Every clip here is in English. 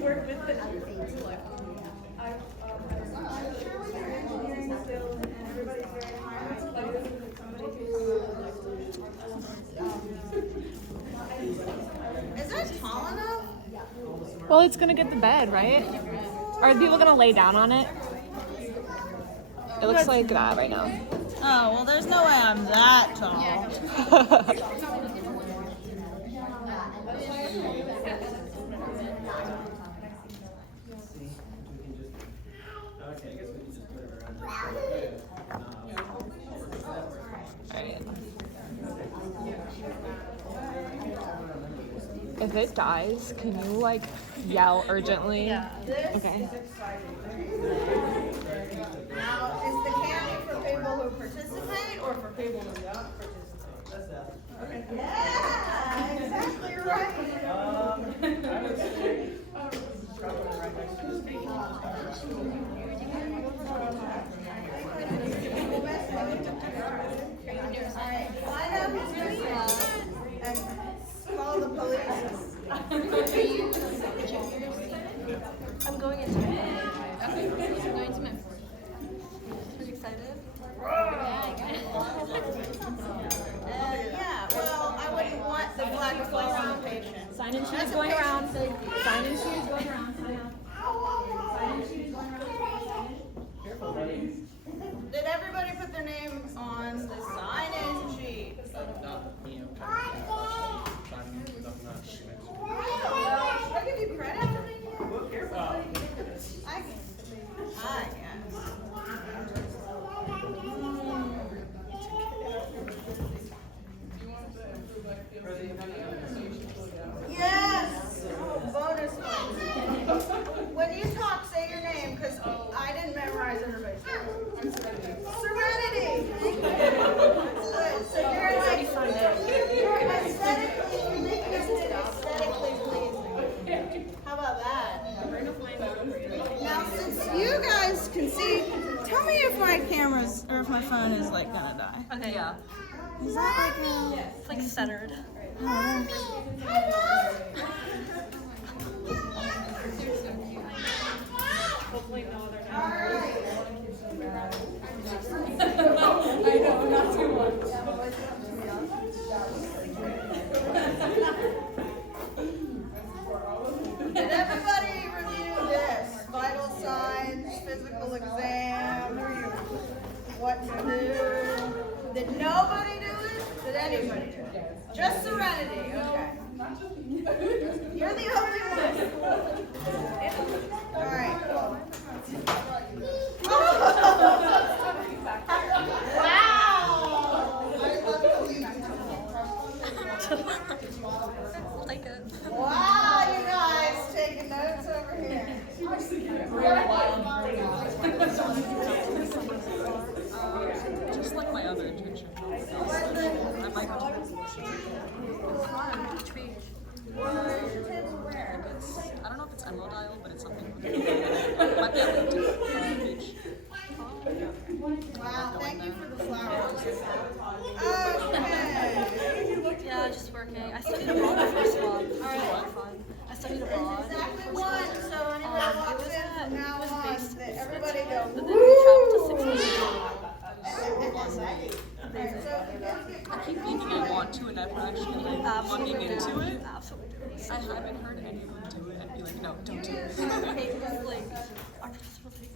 work with the I'm sure with your engineering skills and everybody's very high, I somebody is that tall enough? Well, it's gonna get the bed, right? Are people gonna lay down on it? It looks like that right now. Oh, well, there's no way I'm that tall. If it dies, can you like yell urgently? Yeah. Okay. Now, is the camera for people who participate or for people who don't participate? Okay. Yeah, exactly right. Alright, line up and call the police. I'm going into my Okay. I'm going to my Are you excited? Yeah, well, I wouldn't want the black flag patient. Sign in shoes going around. Sign in shoes going around. Sign in shoes going around. Did everybody put their name on the sign-in sheet? Should I give you credit for making it? I guess. Yes! Oh, bonus points. When you talk, say your name, because I didn't memorize everybody's name. Serenity! Good. So you're like, you're aesthetically, you're making it aesthetically pleasing. How about that? Now, since you guys can see, tell me if my camera's, or if my phone is like gonna die. Okay, yeah. Is that like It's like centered. Hopefully no other All right. I know, not too much. Did everybody review this? Vital signs, physical exam, what to do? Did nobody do it? Did anybody do it? Just Serenity, okay. You're the only one. All right. Like it. Wow, you guys taking notes over here. Just like my other internship. I might have to I don't know if it's Emerald Isle, but it's something. Might be a beach. Wow, thank you for the flowers. Okay. Yeah, just working. I studied abroad the first one. Alright. I studied abroad. Exactly one, so anybody walks in from now on, that everybody go, But then we traveled to 6 years. I keep thinking I want to and never actually looking into it. Absolutely. I haven't heard anyone do it and be like, no, don't do it. Like, our professor was like,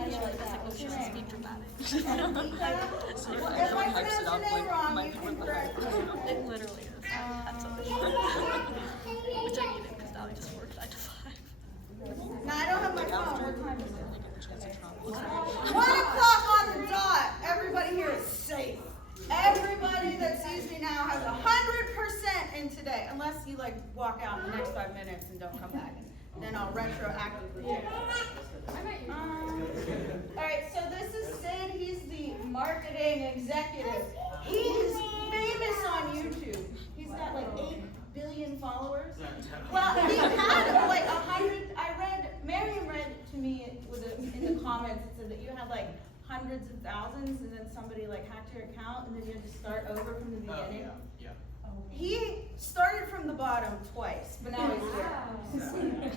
it's like, oh, she's just being dramatic. So if everyone hypes it up, like, my people are like, It literally is. That's so much. Which I needed because now I just work 9 to 5. No, I don't have my phone. after What time is it? I get the chance to travel. 1 o'clock on the dot. Everybody here is safe. Everybody that sees me now has 100% in today, unless you like walk out in the next 5 minutes and don't come back. Then I'll retroactively take it. All right, so this is Sid. He's the marketing executive. He's famous on YouTube. He's got like 8 billion followers. Well, he had like 100. Miriam read to me in the comments. It said that you had like hundreds of thousands, and then somebody like hacked your account, and then you had to start over from the beginning. Yeah. He started from the bottom twice, but now he's here.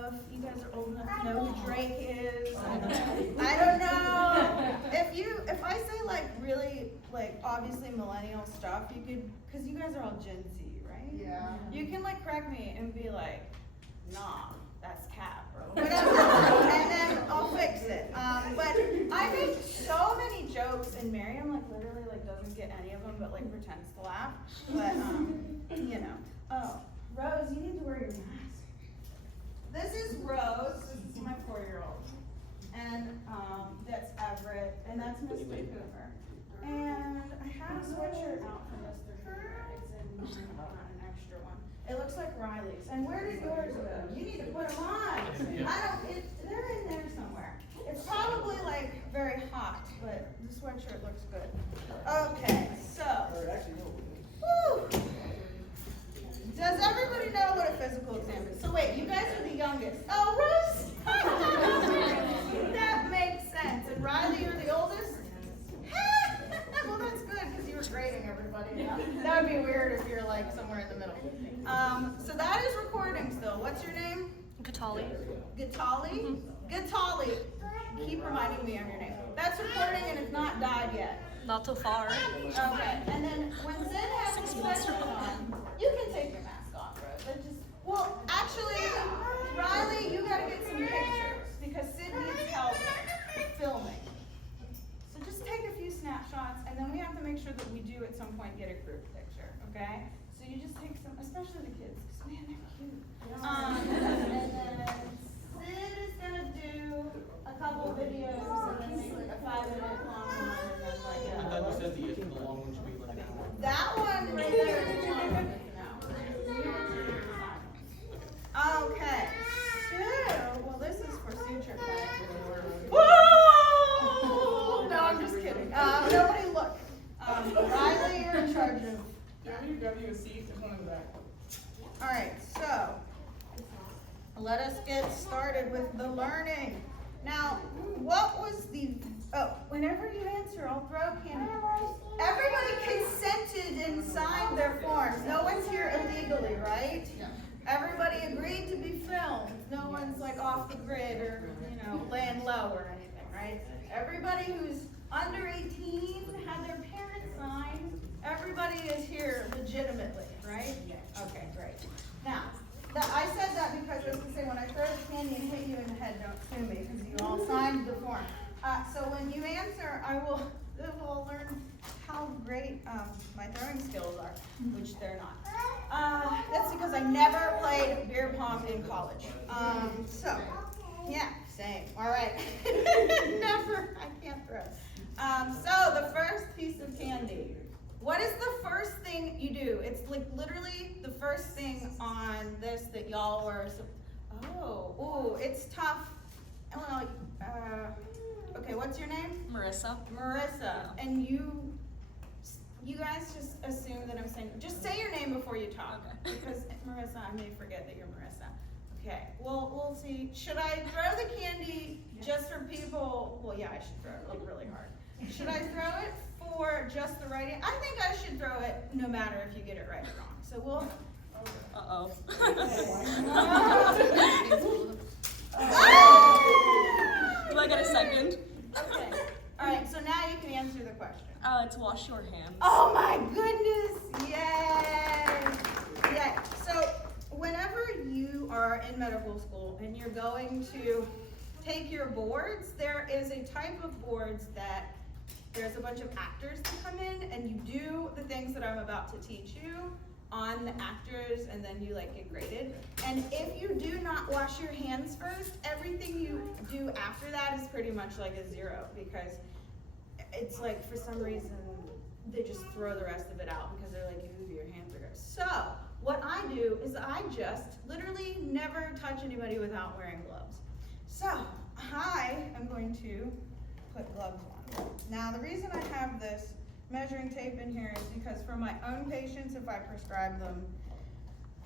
know if you guys are old enough to know who Drake is. I don't know. If I say like really like obviously millennial stuff, you could, cause you guys are all Gen Z, right? Yeah. You can like correct me and be like, nah, that's cap or whatever, and then I'll fix it. But I make so many jokes, and Miriam like literally like doesn't get any of them, but like pretends to laugh. But you know. Oh, Rose, you need to wear your mask. This is Rose. This is my 4-year-old, and that's Everett, and that's Mr. Cooper. And I have a sweatshirt out for Mr. Cooper. It's in an extra one. It looks like Riley's. And where did yours go? You need to put them on. They're in there somewhere. It's probably like very hot, but the sweatshirt looks good. Okay, so. Whew. Does everybody know what a physical exam is? So wait, you guys are the youngest. Oh, Rose! That makes sense. And Riley, you're the oldest? Well, that's good, because you were grading everybody. That would be weird if you're like somewhere in the middle. So that is recording still. What's your name? Katali. Gatali? Gatali. Keep reminding me of your name. That's recording and it's not died yet. Not so far. Okay, and then when Sid has his sweatshirt on, you can take your mask off, Rose. Well, actually, Riley, you gotta get some pictures because Sid needs help filming. So just take a few snapshots, and then we have to make sure that we do at some point get a group picture, okay? So you just take some, especially the kids, because man, they're cute. And then Sid is gonna do a couple videos, and then make like a 5-minute long one, and then like a. I thought you said the long one should be like an hour. That one right there is long. Okay, so, well, this is for suture planning. Whoa! No, I'm just kidding. Nobody look. Riley, you're in charge of. WWC is one of the back. All right, so let us get started with the learning. Now, what was the, whenever you answer, I'll throw candy. Everybody consented and signed their forms. No one's here illegally, right? No. Everybody agreed to be filmed. No one's like off the grid or, laying low or anything, right? Everybody who's under 18 had their parents sign. Everybody is here legitimately, right? Okay, great. Now, I said that because I was going to say, when I throw the candy and hit you in the head, don't sue me because you all signed the form. So when you answer, we'll learn how great my throwing skills are, which they're not. That's because I never played beer pong in college. Yeah, same. All right. Never. I can't throw. So the first piece of candy. What is the first thing you do? It's like literally the first thing on this that y'all were. Oh, it's tough. Okay, what's your name? Marissa. Marissa. And you guys just assume that I'm saying. Just say your name before you talk. Okay. Because Marissa, I may forget that you're Marissa. Okay. Well, we'll see. Should I throw the candy just for people? Well, yeah, I should throw it like really hard. Should I throw it for just the right answer? I think I should throw it no matter if you get it right or wrong. So we'll. Uh-oh. Do I get a second? Okay. All right. So now you can answer the question. It's wash your hands. Oh my goodness! Yay! Yeah. So whenever you are in medical school and you're going to take your boards, there is a type of boards that there's a bunch of actors that come in and you do the things that I'm about to teach you on the actors, and then you like get graded. And if you do not wash your hands first, everything you do after that is pretty much like a 0, because it's like for some reason they just throw the rest of it out because they're like, ooh, your hands are gross. So what I do is I just literally never touch anybody without wearing gloves. So I am going to put gloves on. Now the reason I have this measuring tape in here is because for my own patients, if I prescribe them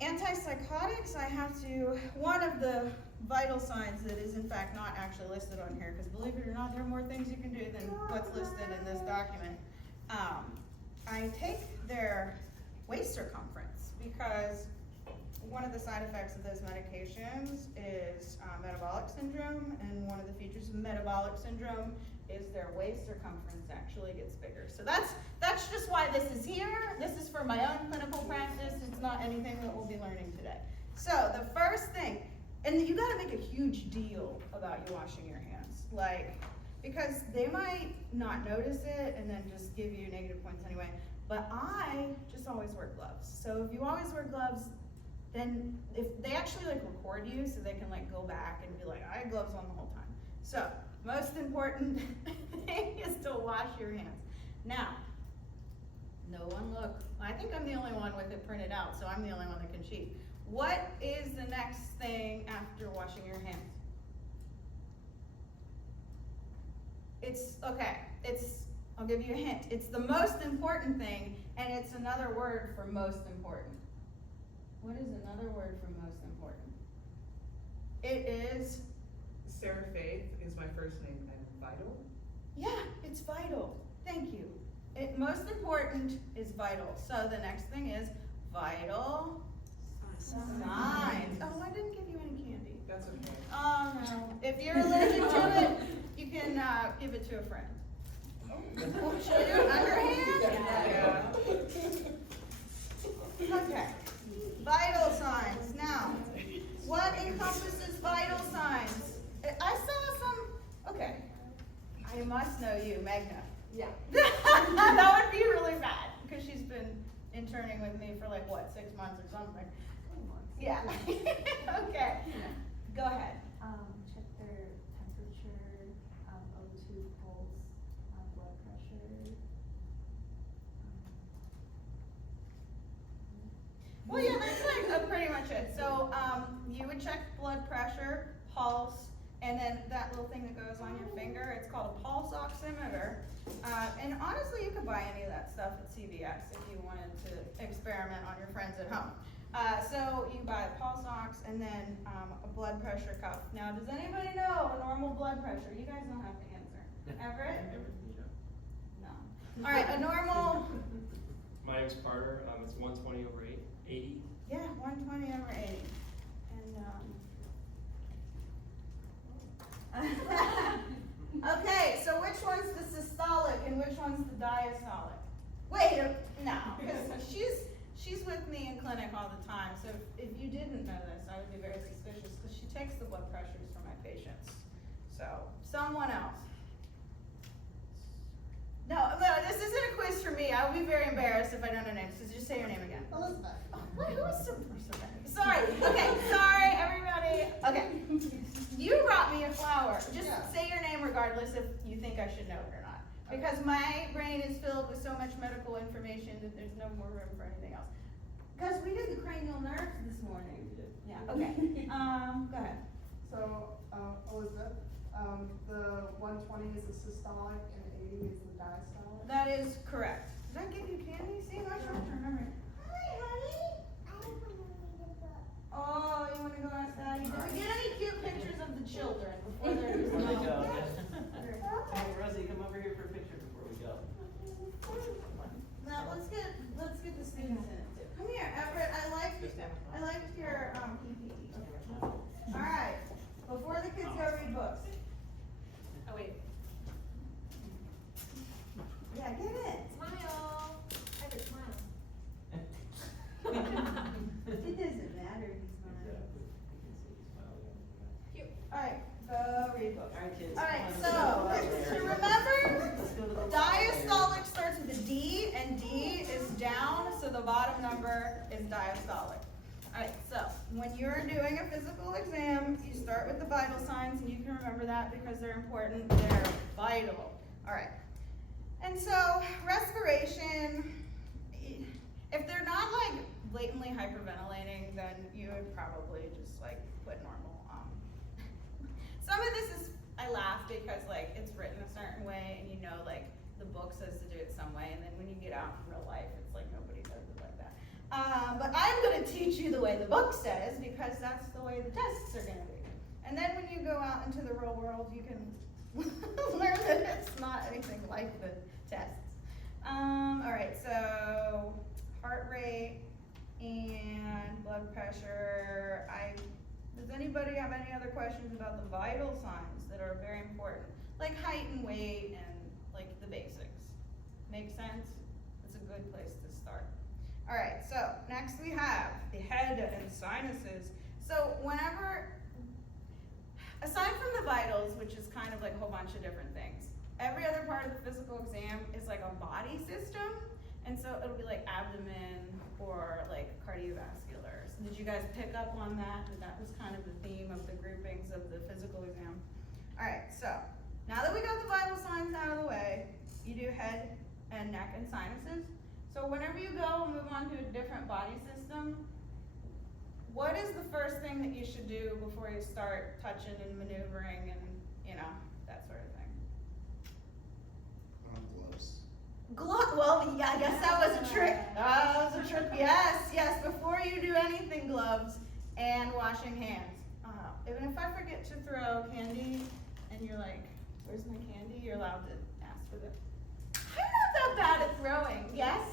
antipsychotics, I have to, one of the vital signs that is in fact not actually listed on here, because believe it or not, there are more things you can do than what's listed in this document. I take their waist circumference, because one of the side effects of those medications is metabolic syndrome, and one of the features of metabolic syndrome is their waist circumference actually gets bigger. So that's just why this is here. This is for my own clinical practice. It's not anything that we'll be learning today. So the first thing, and you gotta make a huge deal about you washing your hands, like, because they might not notice it and then just give you negative points anyway, but I just always wear gloves. So if you always wear gloves, then if they actually like record you so they can like go back and be like, I had gloves on the whole time. So most important thing is to wash your hands. Now, no one look. I think I'm the only one with it printed out, so I'm the only one that can cheat. What is the next thing after washing your hands? I'll give you a hint. It's the most important thing, and it's another word for most important. What is another word for most important? It is? Sarah Faith is my first name, and vital? Yeah, it's vital. Thank you. Most important is vital. So the next thing is vital signs. Oh, I didn't give you any candy. That's okay. Oh, no. If you're allergic to it, you can give it to a friend. Should I do it underhand? Yeah. Okay. Vital signs. Now, what encompasses vital signs? I saw some, okay. I must know you, Magna. Yeah. That would be really bad, because she's been interning with me for like, what, 6 months or something? Yeah. Okay. Go ahead. Check their temperature, O2 pulse, blood pressure. Well, yeah, that's like pretty much it. So you would check blood pressure, pulse, and then that little thing that goes on your finger, it's called a pulse oximeter. And honestly, you could buy any of that stuff at CVS if you wanted to experiment on your friends at home. So you buy a pulse ox and then a blood pressure cuff. Now, does anybody know a normal blood pressure? You guys don't have to answer. Everett? No. All right, a normal. My name's Carter. It's 120 over 80. Yeah, 120 over 80. And okay, so which one's the systolic and which one's the diastolic? Wait, no, because she's with me in clinic all the time. So if you didn't know this, I would be very suspicious because she takes the blood pressures from my patients. So someone else. No, this isn't a quiz for me. I would be very embarrassed if I don't know names. So just say your name again. Elizabeth. What? Who is sorry. Okay, sorry, everybody. Okay. You brought me a flower. Just say your name regardless if you think I should know it or not. Because my brain is filled with so much medical information that there's no more room for anything else. Because we did the cranial nerves this morning. Yeah, okay. Go ahead. So, Elizabeth, the 120 is the systolic and 80 is the diastolic? That is correct. Did I give you candy? See, I'm not sure to remember. Hi, honey. Oh, you want to go ask Daddy? Did we get any cute pictures of the children before they're Before we go, Okay. Hey, Rosie, come over here for a picture before we go. Now let's get the students in it too. Come here, Everett. I liked your PPE. All right. Before the kids go read books. Oh wait. Yeah, get it. Smile. I could smile. It doesn't matter if he's not. Cute. All right, go read books. All right, kids. All right, come so on, let's go. to remember, Let's go to the diastolic starts with a D, and D is down, so the bottom number is diastolic. All right, so when you're doing a physical exam, you start with the vital signs, and you can remember that because they're important. They're vital. All right. And so respiration, if they're not like blatantly hyperventilating, then you would probably just like put normal. Some of this is, I laugh because like it's written a certain way and you know like the book says to do it some way, and then when you get out in real life, it's like nobody does it like that. But I'm gonna teach you the way the book says because that's the way the tests are gonna be. And then when you go out into the real world, you can learn that it's not anything like the tests. All right, so heart rate, and blood pressure. Does anybody have any other questions about the vital signs that are very important? Like height and weight and like the basics. Make sense? It's a good place to start. All right, so next we have the head and sinuses. So whenever, aside from the vitals, which is kind of like a whole bunch of different things, every other part of the physical exam is like a body system. And so it'll be like abdomen or like cardiovascular. So did you guys pick up on that? That was kind of the theme of the groupings of the physical exam. All right, so now that we got the vital signs out of the way, you do head and neck and sinuses. So whenever you go and move on to a different body system, what is the first thing that you should do before you start touching and maneuvering and, you know, that sort of thing? Gloves. Well, yeah, I guess that was a trick. That was a trick. Yes. Before you do anything, gloves and washing hands. Even if I forget to throw candy and you're like, where's my candy? You're allowed to ask for it. I'm not that bad at throwing. Yes?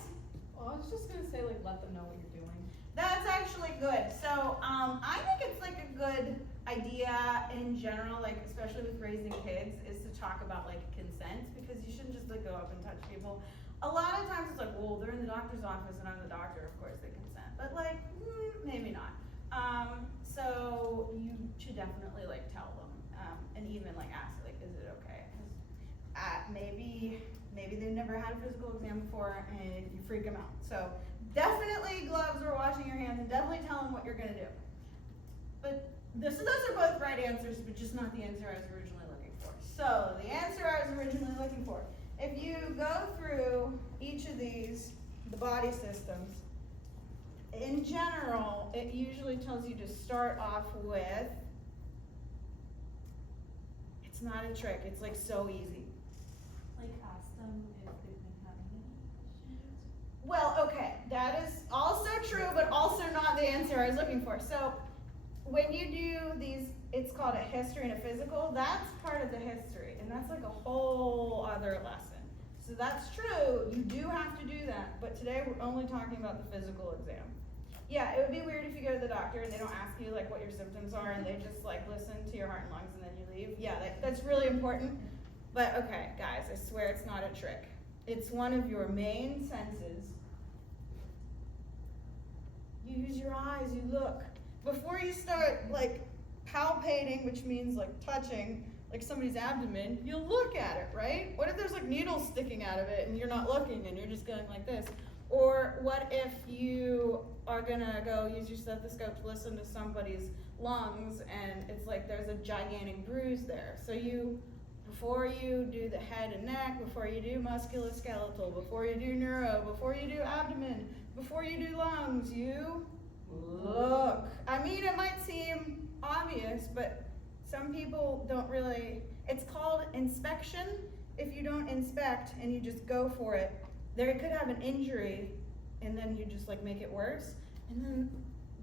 Well, I was just gonna say, like, let them know what you're doing. That's actually good. So I think it's like a good idea in general, like especially with raising kids, is to talk about like consent, because you shouldn't just like go up and touch people. A lot of times it's like, well, they're in the doctor's office and I'm the doctor, of course they consent. But like, maybe not. So you should definitely like tell them, and even like ask, like, is it okay? Because maybe they've never had a physical exam before and you freak them out. So definitely gloves or washing your hands, and definitely tell them what you're gonna do. But those are both right answers, but just not the answer I was originally looking for. So the answer I was originally looking for, if you go through each of these, the body systems, in general, it usually tells you to start off with, it's not a trick, it's like so easy. Like ask them if they've been having any questions. Well, okay, that is also true, but also not the answer I was looking for. So when you do these, it's called a history and a physical, that's part of the history, and that's like a whole other lesson. So that's true, you do have to do that, but today we're only talking about the physical exam. Yeah, it would be weird if you go to the doctor and they don't ask you like what your symptoms are and they just like listen to your heart and lungs and then you leave. Yeah, that's really important. But okay, guys, I swear it's not a trick. It's one of your main senses. You use your eyes, you look. Before you start like palpating, which means like touching like somebody's abdomen, you'll look at it, right? What if there's like needles sticking out of it and you're not looking and you're just going like this? Or what if you are gonna go use your stethoscope to listen to somebody's lungs and it's like there's a gigantic bruise there? So before you do the head and neck, before you do musculoskeletal, before you do neuro, before you do abdomen, before you do lungs, you look. I mean, it might seem obvious, but some people don't really, it's called inspection. If you don't inspect and you just go for it, they could have an injury and then you just like make it worse. And then,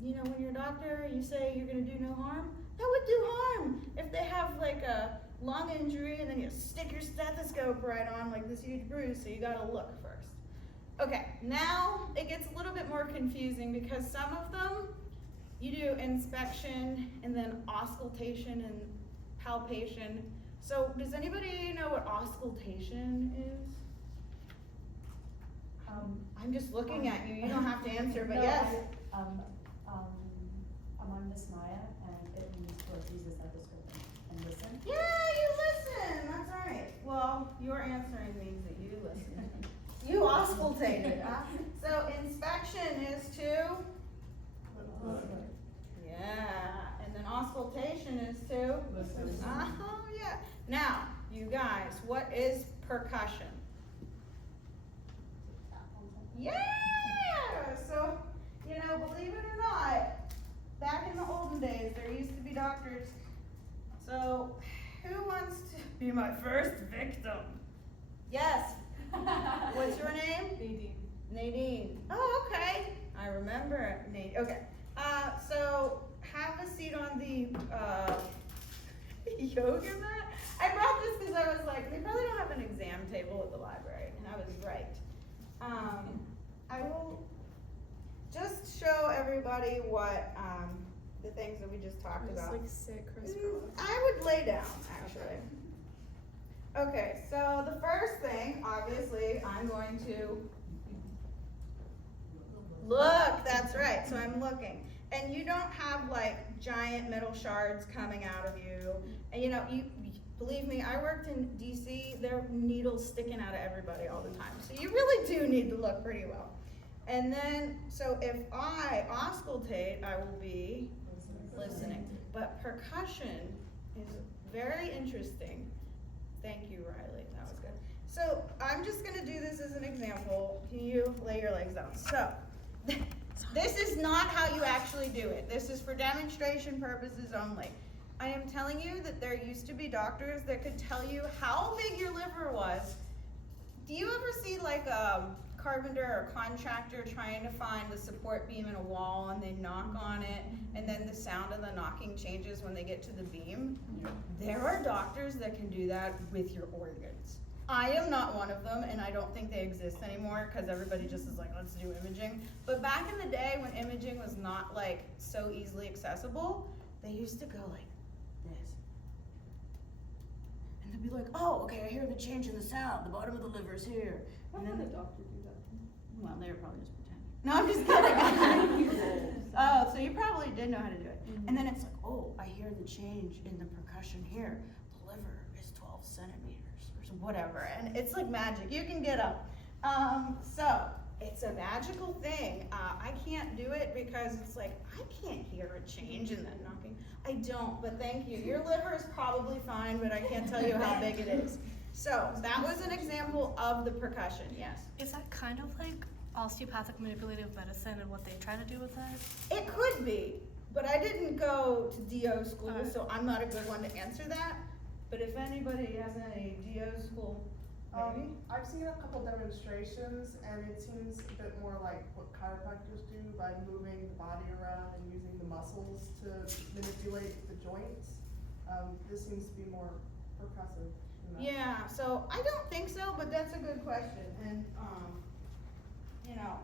you know, when you're a doctor, you say you're gonna do no harm, that would do harm. If they have like a lung injury and then you stick your stethoscope right on like this huge bruise, so you gotta look first. Okay, now it gets a little bit more confusing because some of them, you do inspection and then auscultation and palpation. So does anybody know what auscultation is? I'm just looking at you, you don't have to answer, but no, yes. I'm Miss Maya, and it means to use a stethoscope and listen. Yeah, you listen, that's right. Well, your answering means that you listen. You auscultated, huh? So inspection is to? Yeah, and then auscultation is to? Listen. Oh, yeah. Now, you guys, what is percussion? Yeah! So, you know, believe it or not, back in the olden days, there used to be doctors. So, who wants to be my first victim? Yes. What's your name? Nadine. Nadine. Oh, okay. I remember Nadine. Okay. So have a seat on the yoga mat. I brought this because I was like, they probably don't have an exam table at the library, and I was right. I will just just show everybody what, the things that we just talked about. sit I would lay down, actually. Okay, so the first thing, obviously, I'm going to look, that's right, so I'm looking. And you don't have like giant metal shards coming out of you. And you know, believe me, I worked in DC, there are needles sticking out of everybody all the time. So you really do need to look pretty well. And then, so if I auscultate, I will be listening. But percussion is very interesting. Thank you, Riley, that was good. So I'm just gonna do this as an example. Can you lay your legs down? So, this is not how you actually do it. This is for demonstration purposes only. I am telling you that there used to be doctors that could tell you how big your liver was. Do you ever see like a carpenter or contractor trying to find the support beam in a wall and they knock on it and then the sound of the knocking changes when they get to the beam? There are doctors that can do that with your organs. I am not one of them, and I don't think they exist anymore because everybody just is like, let's do imaging. But back in the day when imaging was not like so easily accessible, they used to go like this. And they'd be like, oh, okay, I hear the change in the sound. The bottom of the liver's here. And then the doctor do that. Well, they were probably just pretending. No, I'm just kidding. Oh, so you probably did know how to do it. And then it's like, oh, I hear the change in the percussion here. The liver is 12 centimeters. Whatever, and it's like magic. You can get up. So it's a magical thing. I can't do it because it's like I can't hear a change in that knocking. I don't, but thank you. Your liver is probably fine, but I can't tell you how big it is. So that was an example of the percussion. Yes. Is that kind of like osteopathic manipulative medicine and what they try to do with that? It could be, but I didn't go to DO school, so I'm not a good one to answer that. But if anybody has any DO school, maybe? I've seen a couple demonstrations, and it seems a bit more like what chiropractors do by moving the body around and using the muscles to manipulate the joints. This seems to be more percussive. Yeah, so I don't think so, but that's a good question. And, you know,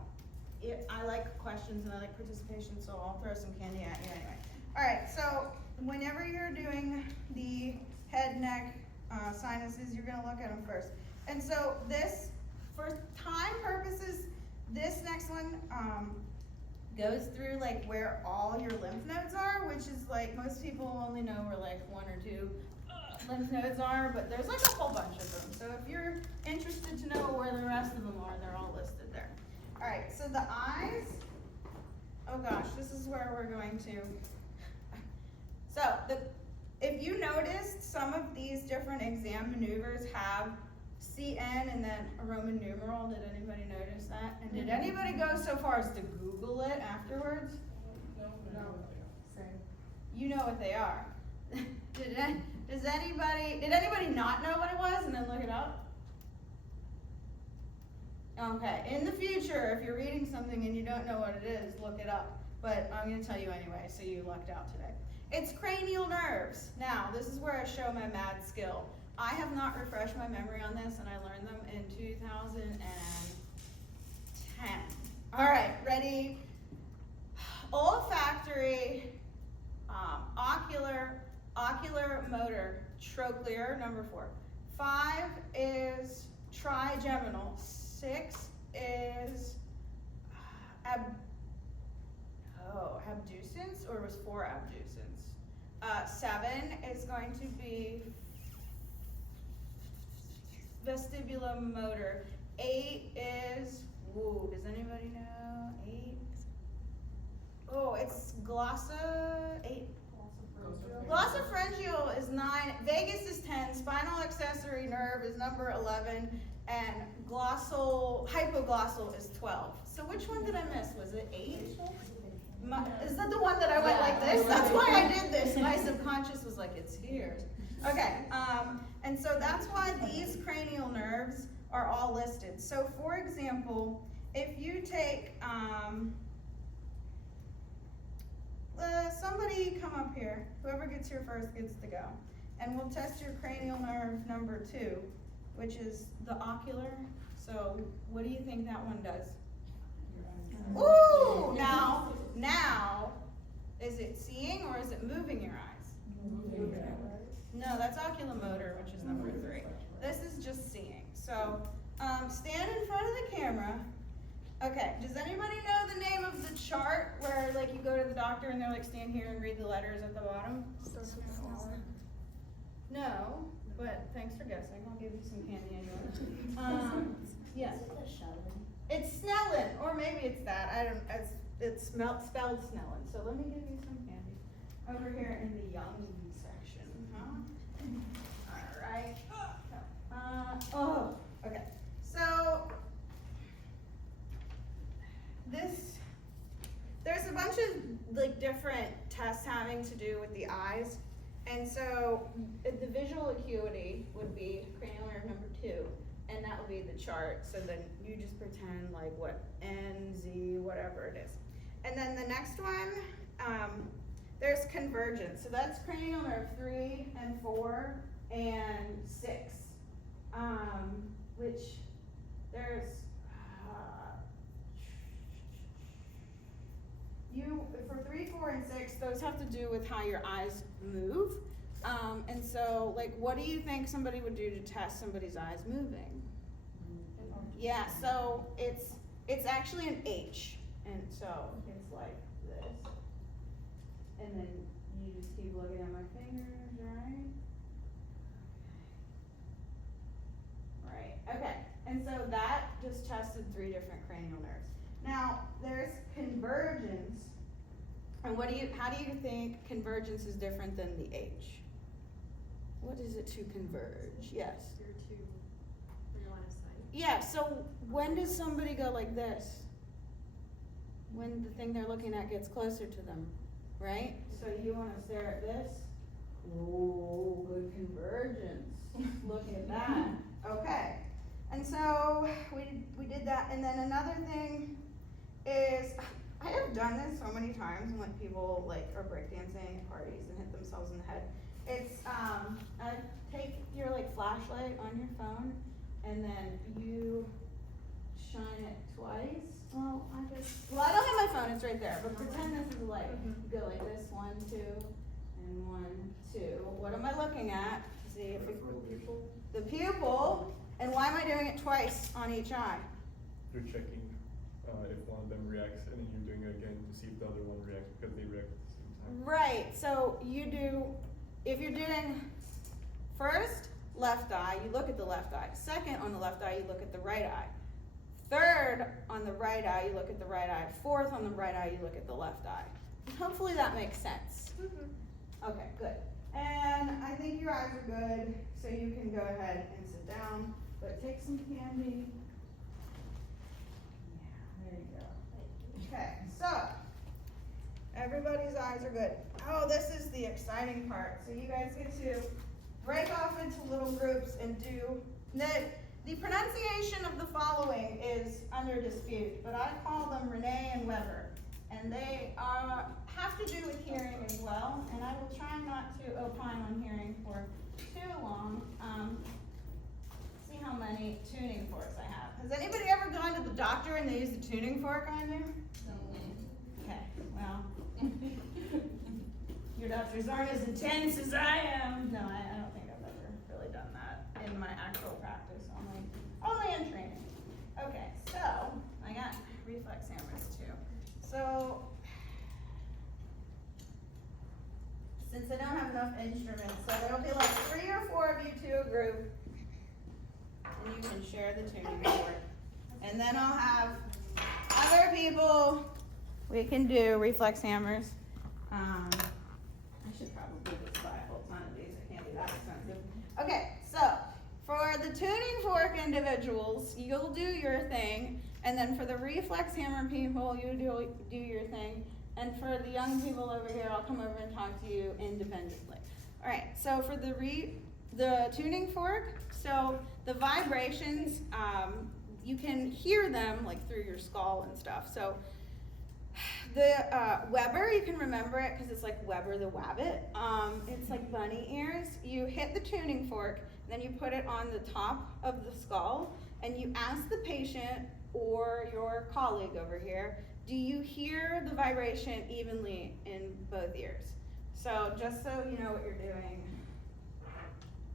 I like questions and I like participation, so I'll throw some candy at you anyway. All right, so whenever you're doing the head, neck, sinuses, you're gonna look at them first. And so this, for time purposes, this next one goes through like where all your lymph nodes are, which is like most people only know where like 1 or 2 lymph nodes are, but there's like a whole bunch of them. So if you're interested to know where the rest of them are, they're all listed there. All right, so the eyes, oh gosh, this is where we're going to. So if you noticed, some of these different exam maneuvers have CN and then a Roman numeral. Did anybody notice that? And did anybody go so far as to Google it afterwards? No, same. You know what they are. Did anybody not know what it was and then look it up? Okay, in the future, if you're reading something and you don't know what it is, look it up. But I'm gonna tell you anyway, so you lucked out today. It's cranial nerves. Now, this is where I show my mad skill. I have not refreshed my memory on this, and I learned them in 2010. All right, ready? Olfactory, ocular motor, trochlear, number 4. 5 is trigeminal. 6 is abducens, or was 4 abducens? 7 is going to be vestibulomotor. 8 is, ooh, does anybody know? 8? Oh, it's glossopharyngeal is 9. Vagus is 10. Spinal accessory nerve is number 11. And hypoglossal is 12. So which one did I miss? Was it 8? Is that the one that I went like this? That's why I did this. My subconscious was like, it's here. Okay, and so that's why these cranial nerves are all listed. So for example, if you take, somebody come up here. Whoever gets here first gets to go. And we'll test your cranial nerve number 2, which is the ocular. So what do you think that one does? Ooh, now, is it seeing or is it moving your eyes? No, that's oculomotor, which is number 3. This is just seeing. So, stand in front of the camera. Okay, does anybody know the name of the chart where like you go to the doctor and they're like stand here and read the letters at the bottom? No, but thanks for guessing. I'll give you some candy anyway. Yes. It's Snellen, or maybe it's that. I don't. It's spelled Snellen. So let me give you some candy over here in the young section. All right. Okay. So there's a bunch of like different tests having to do with the eyes, and so the visual acuity would be cranial nerve number 2. And that will be the chart, so then you just pretend like what NZ, whatever it is. And then the next one, there's convergence. So that's cranial nerve 3 and 4 and 6, which there's, for 3, 4, and 6, those have to do with how your eyes move. And so, like, what do you think somebody would do to test somebody's eyes moving? Yeah, so it's actually an H, and so it's like this. And then you just keep looking at my fingers, right? Right, okay. And so that just tested 3 different cranial nerves. Now, there's convergence, and how do you think convergence is different than the H? What is it to converge? Yes. Your 2 for your line of sight. Yeah, so when does somebody go like this? When the thing they're looking at gets closer to them, right? So you want to stare at this. Oh, good convergence. Look at that. Okay. And so we did that. And then another thing is, I have done this so many times when like people like are breakdancing at parties and hit themselves in the head. It's, take your like flashlight on your phone and then you shine it twice. Well, I don't have my phone, it's right there, but pretend this is a light. You go like this, 1, 2, and 1, 2. What am I looking at? To see if the pupil, and why am I doing it twice on each eye? You're checking if one of them reacts, and then you're doing it again to see if the other one reacts because they react at the same time. Right, so you do, if you're doing first left eye, you look at the left eye. Second on the left eye, you look at the right eye. Third on the right eye, you look at the right eye. Fourth on the right eye, you look at the left eye. Hopefully that makes sense. Okay, good. And I think your eyes are good, so you can go ahead and sit down, but take some candy. Yeah, there you go. Okay, so everybody's eyes are good. Oh, this is the exciting part. So you guys get to break off into little groups and do the pronunciation of the following is under dispute, but I call them Renee and Weber, and they have to do with hearing as well. And I will try not to opine on hearing for too long. See how many tuning forks I have. Has anybody ever gone to the doctor and they used a tuning fork on you? Okay, well, your doctors aren't as intense as I am. No, I don't think I've ever really done that in my actual practice, only in training. Okay, so I got reflex hammers too. So since I don't have enough instruments, so there'll be like 3 or 4 of you to a group, and you can share the tuning fork. And then I'll have other people. We can do reflex hammers. I should probably just buy a whole ton of these. It can't be that expensive. Okay, so for the tuning fork individuals, you'll do your thing, and then for the reflex hammer people, you do your thing, and for the young people over here, I'll come over and talk to you independently. All right, so for the tuning fork, so the vibrations, you can hear them like through your skull and stuff. So the Weber, you can remember it because it's like Weber the Wabbit. It's like bunny ears. You hit the tuning fork, then you put it on the top of the skull, and you ask the patient or your colleague over here, do you hear the vibration evenly in both ears? So just so you know what you're doing.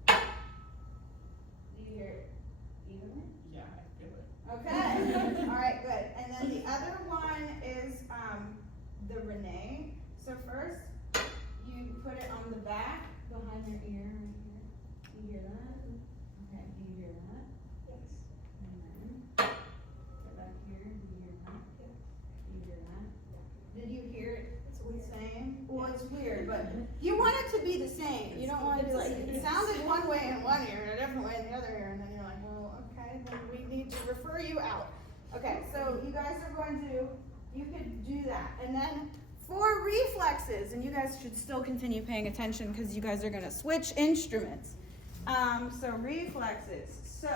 Do you hear it evenly? Yeah, I feel it. Okay, all right, good. And then the other one is the Renee. So first, you put it on the back behind your ear right here. Do you hear that? Okay, do you hear that? Yes. And then, get back here, do you hear that? Yes. Do you hear that? Yeah. Did you hear it the same? Well, it's weird, but you want it to be the same. You don't want it to be like, it sounded one way in one ear and a different way in the other ear, and then you're like, well, okay, then we need to refer you out. Okay, so you guys are going to, you could do that. And then for reflexes, and you guys should still continue paying attention because you guys are going to switch instruments. So reflexes. So,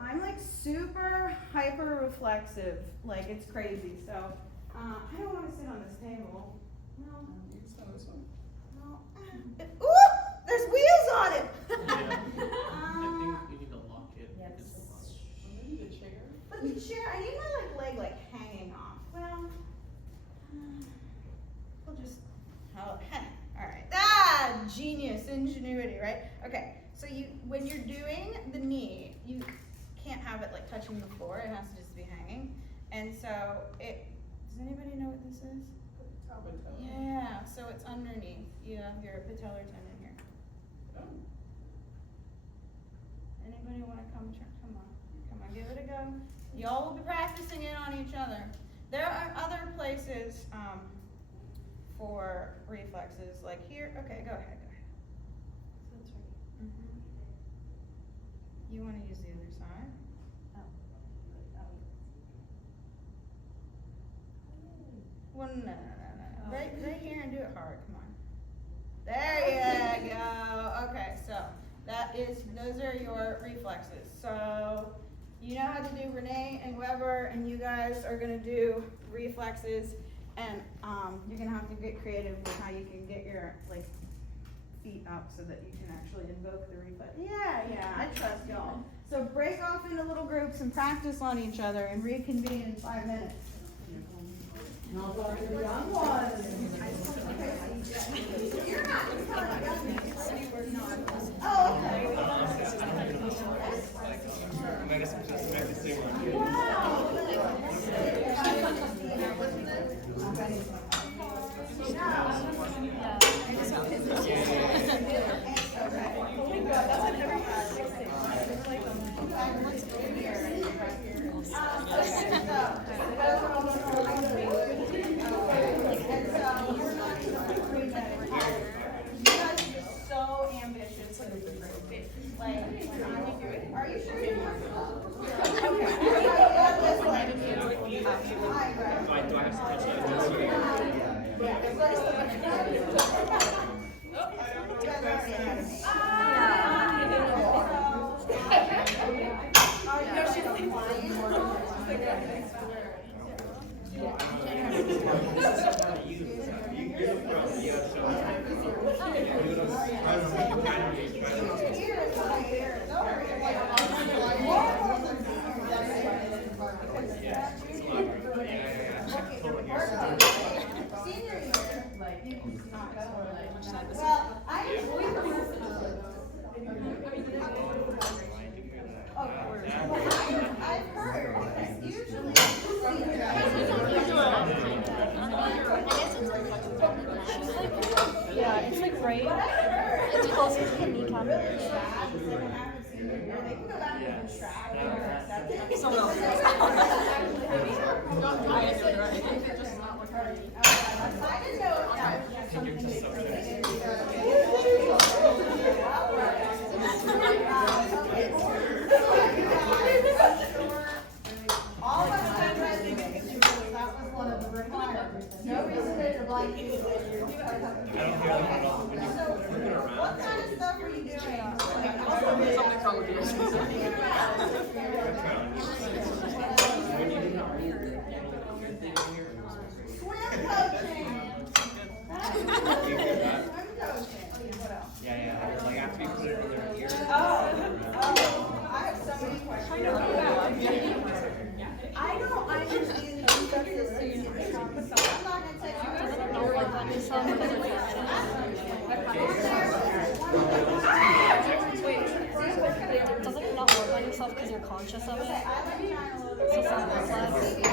I'm like super hyper reflexive, like it's crazy. So, I don't want to sit on this table. No. You can start this one. No. Ooh, there's wheels on it. I think we need to lock it. Yes. Maybe the chair. But the chair, I need my leg like hanging off. Well, we'll just, all right. Genius, ingenuity, right? Okay, so when you're doing the knee, you can't have it like touching the floor. It has to just be hanging. And so does anybody know what this is? Yeah, so it's underneath. You have your patellar tendon here. Oh. Anybody want to come on, give it a go. Y'all will be practicing it on each other. There are other places for reflexes, like here. Okay, go ahead. So it's right. Mm-hmm. You want to use the other side? Well, no. Right here and do it hard. Come on. There you go. Okay, so those are your reflexes. So you know how to do Renee and Weber, and you guys are gonna do reflexes, and you're gonna have to get creative with how you can get your feet up so that you can actually invoke the reflex. Yeah, I trust y'all. So break off into little groups and practice on each other and reconvene in 5 minutes. Now go to the young ones. You're not Oh, okay. So ambitious. Are you sure you want to? Okay. Do I have some Well, I've heard it's usually Yeah, it's like right. It's closer to the kneecap. Someone else. I didn't know if that was something all of us had resumes because that was one of the requirements. No reason to like you. So, what kind of stuff were you doing? Something's wrong with yours. Swim coaching. Swim coaching. What else? Yeah, like after you put it on their ear. Oh, I have so many questions. yourself because you're conscious of it. So some reflex.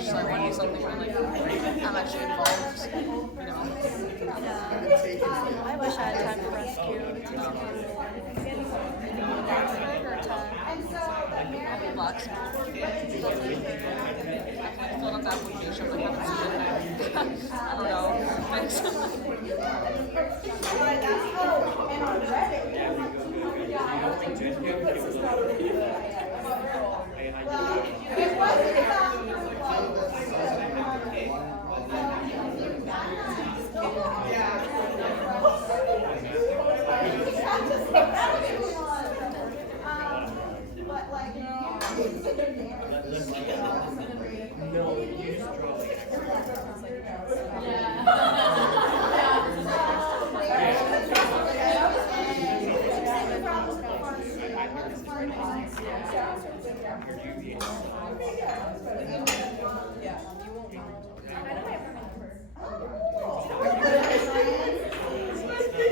So I want to do something where like I'm actually involved, you know. I wish I had time for rescue. Relax. I feel like that would be something I can see. I don't know. Thanks. No, you just draw like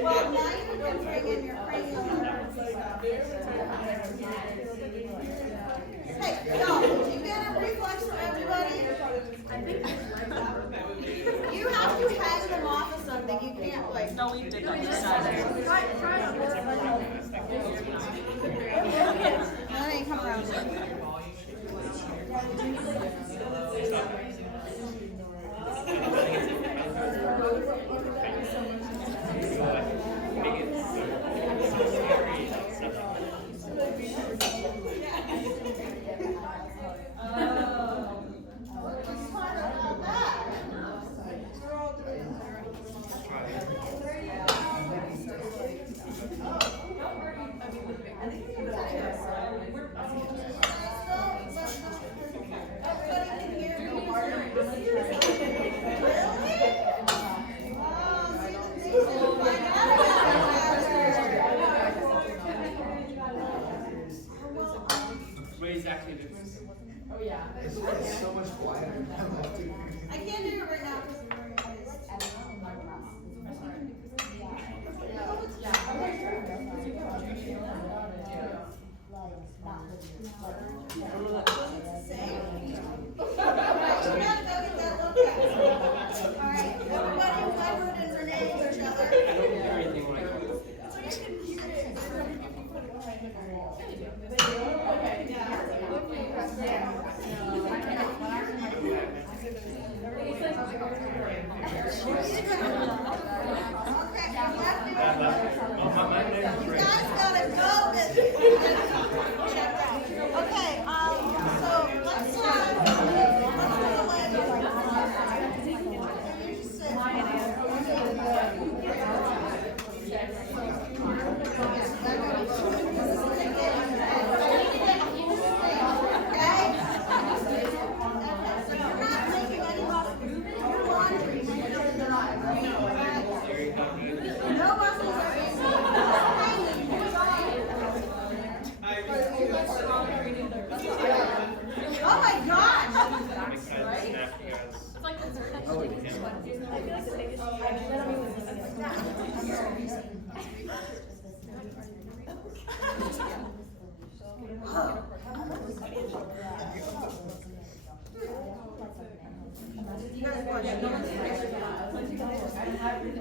Well, now you can bring in your cranial nerves. Hey, no, you get a reflex for everybody? You have to hang them off of something, you can't like. No, we did that decided. That ain't coming around. What exactly is this? Oh, yeah. It's so much quieter. I can't do it right now because we're wearing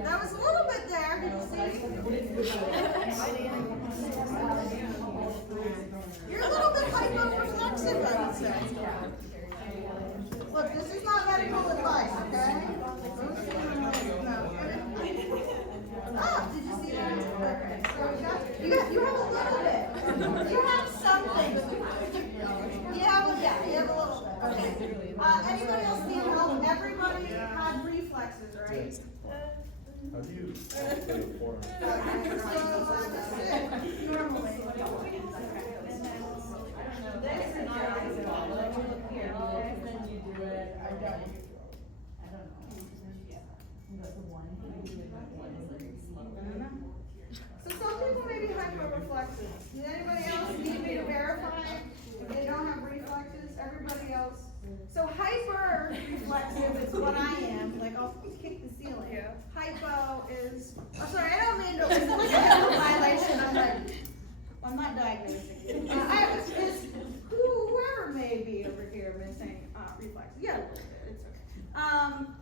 That was a little bit there, did you see? You're a little bit hyper-reflexive, I would say. Look, this is not medical advice, okay? Oh, did you see that? Okay, so you have a little bit. You have something. You have a little bit. Okay. Anybody else need help? Everybody had reflexes, right? How do you say form? Normally. So some people may be hyperreflexive. Does anybody else need me to verify if they don't have reflexes? Everybody else? So hyper-reflexive is what I am, like I'll kick the ceiling. Yeah. Hypo is, oh sorry, I don't mean to, it's like a mental violation, I'm not diagnosing. Is whoever may be over here missing reflexes. Yeah, a little bit, it's okay.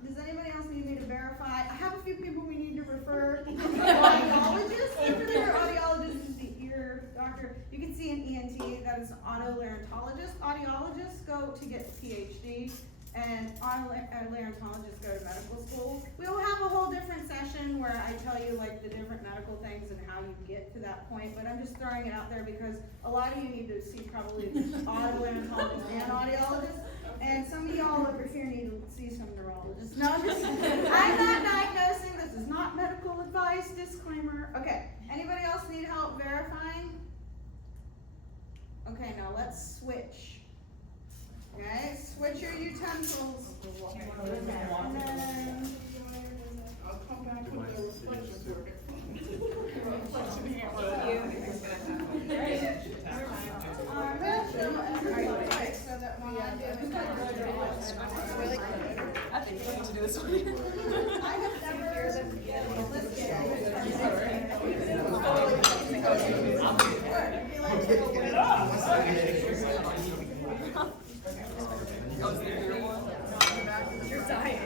Does anybody else need me to verify? I have a few people we need to refer to audiologists. Over there, audiologist is the ear doctor. You can see an ENT, that is an otolaryngologist. Audiologists go to get a PhD, and otolaryngologists go to medical school. We will have a whole different session where I tell you like the different medical things and how you get to that point, but I'm just throwing it out there because a lot of you need to see probably otolaryngologists and audiologists. And some of y'all over here need to see some neurologists. No, I'm not diagnosing. This is not medical advice. Disclaimer. Okay. Anybody else need help verifying? Okay, now let's switch. Okay, switch your utensils. And then, I'll come back with the reflection. so that when I do I think we need to do this one. I have never You're dying.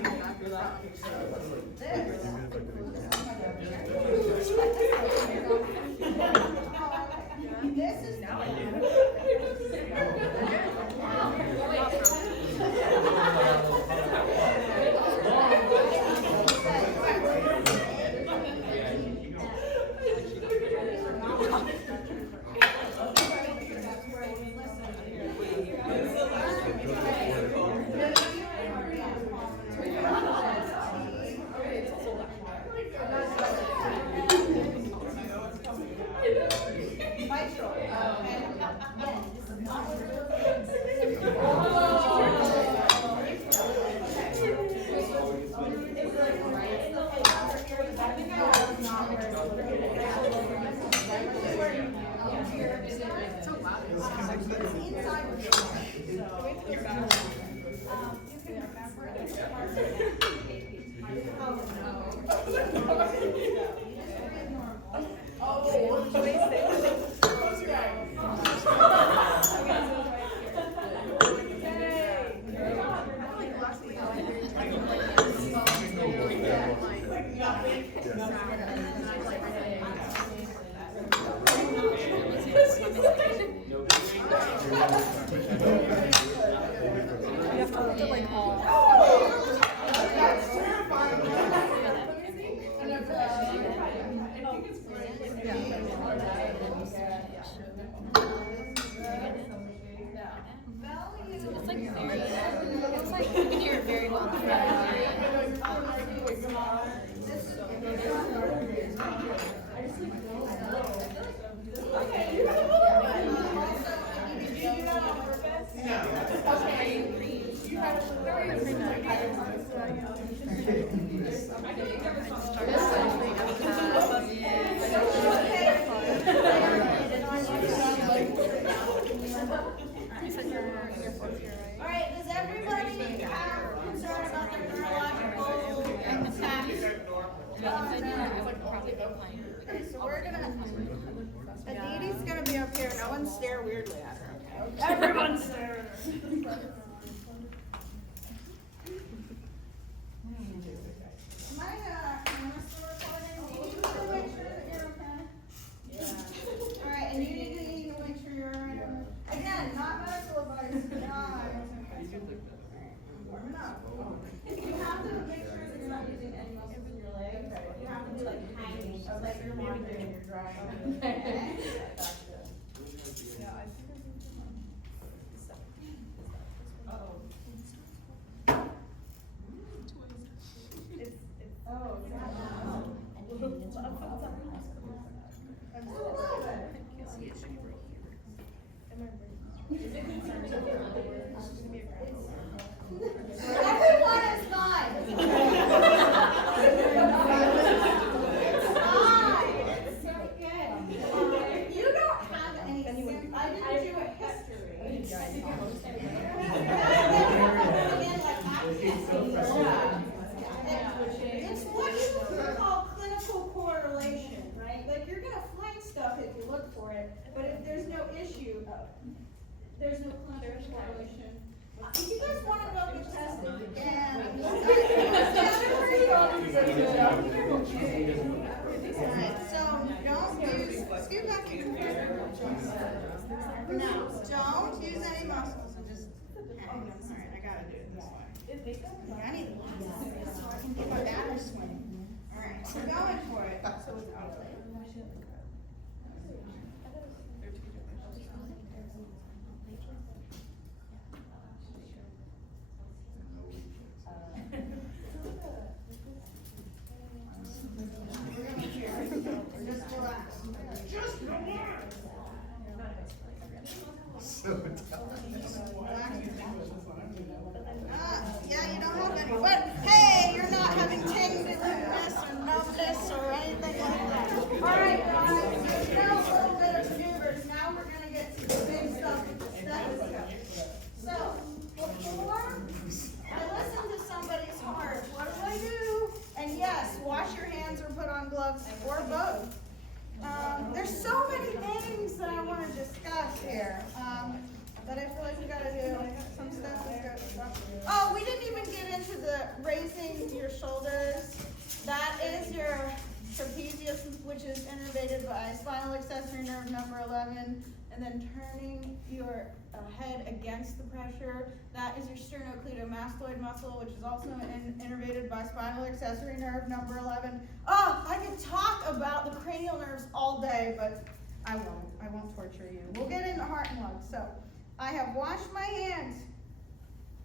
This is now Alright, does everybody have concern about their neurological attacks? Okay, so we're gonna, Aditi's gonna be up here, no one stare weirdly at her, okay? Everyone stare at her. Am I still recording? Do you need to make sure that you're okay? Yeah. Alright, and you need to make sure you're alright. Again, not medical advice, God. Okay. Everyone is fine. It's fine. It's okay. You don't have any. I didn't do a history. It's what you call clinical correlation, right? Like you're gonna find stuff if you look for it, but if there's no issue, there's no clinical correlation. If you guys want to go get tested again, alright, so don't use, scoot back to your computer. No, don't use any muscles and just hang. Alright, I gotta do it this way. I need the glasses so I can get my battery swing. Alright, we're going for it. Just relax. Just relax. So Yeah, you don't have any. But hey, you're not having tingliness or numbness or anything like that. Alright, guys, there's now a little bit of maneuvers. Now we're going to get to the big stuff with the stethoscope. So, before I listen to somebody's heart, what do I do? And yes, wash your hands or put on gloves or both. There's so many things that I want to discuss here. But I feel like we gotta do some stethoscope stuff. Oh, we didn't even get into the raising your shoulders. That is your trapezius, which is innervated by spinal accessory nerve number 11, and then turning your head against the pressure. That is your sternocleidomastoid muscle, which is also innervated by spinal accessory nerve number 11. Oh, I could talk about the cranial nerves all day, but I won't. I won't torture you. We'll get into heart and lungs. So, I have washed my hands,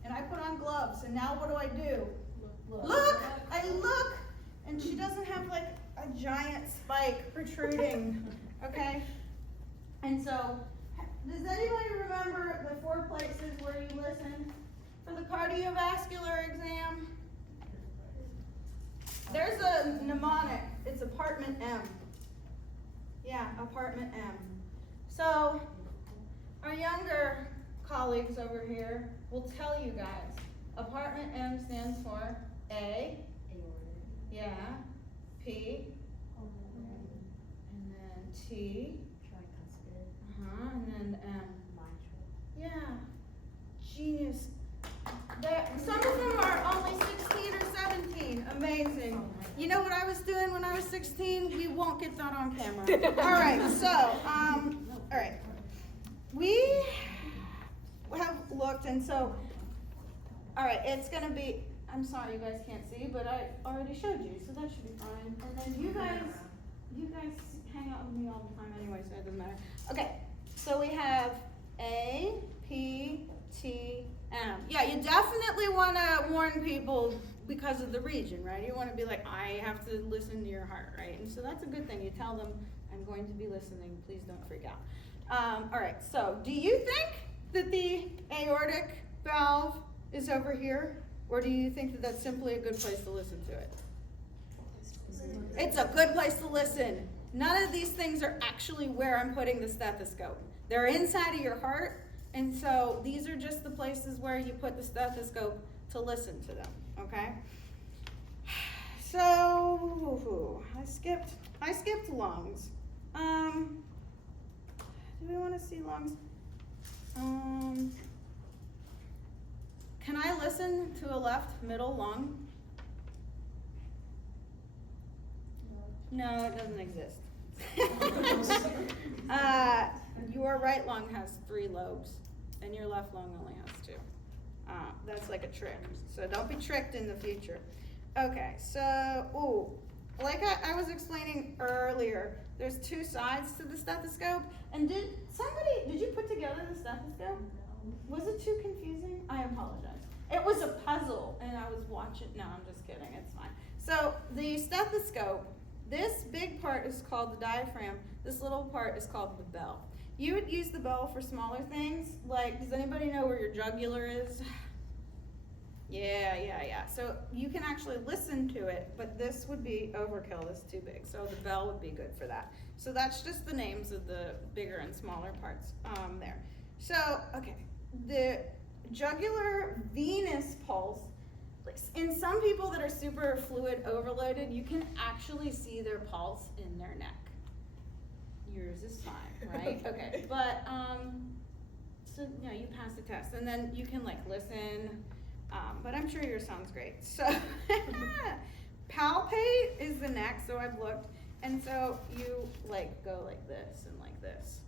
and I put on gloves, and now what do I do? Look! I look, and she doesn't have like a giant spike protruding, okay? And so, does anybody remember the 4 places where you listen for the cardiovascular exam? There's a mnemonic. It's apartment M. Yeah, apartment M. So, our younger colleagues over here will tell you guys, apartment M stands for A, yeah, P, and then T, and then M. Yeah, genius. Some of them are only 16 or 17. Amazing. You know what I was doing when I was 16? We won't get that on camera. All right, so, all right. We have looked, and so, all right, it's going to be, I'm sorry you guys can't see, but I already showed you, so that should be fine. And then you guys hang out with me all the time anyway, so it doesn't matter. Okay, so we have A, P, T, M. Yeah, you definitely want to warn people because of the region, right? You want to be like, I have to listen to your heart, right? And so that's a good thing. You tell them, I'm going to be listening, please don't freak out. All right, so do you think that the aortic valve is over here? Or do you think that that's simply a good place to listen to it? It's a good place to listen. None of these things are actually where I'm putting the stethoscope. They're inside of your heart, and so these are just the places where you put the stethoscope to listen to them, okay? So, I skipped lungs. Do we want to see lungs? Can I listen to a left middle lung? No, it doesn't exist. Your right lung has 3 lobes, and your left lung only has 2. That's like a trick, so don't be tricked in the future. Okay, so, like I was explaining earlier, there's two sides to the stethoscope. And did you put together the stethoscope? Was it too confusing? I apologize. It was a puzzle, and I was watching. No, I'm just kidding. It's fine. So the stethoscope, this big part is called the diaphragm. This little part is called the bell. You would use the bell for smaller things. Like, does anybody know where your jugular is? Yeah. So you can actually listen to it, but this would be overkill. This is too big. So the bell would be good for that. So that's just the names of the bigger and smaller parts there. So, okay, the jugular venous pulse, like in some people that are super fluid overloaded, you can actually see their pulse in their neck. Yours is fine, right? Okay, but so yeah, you pass the test, and then you can like listen. But I'm sure yours sounds great. So palpate is the next. So I've looked, and so you like go like this and like this.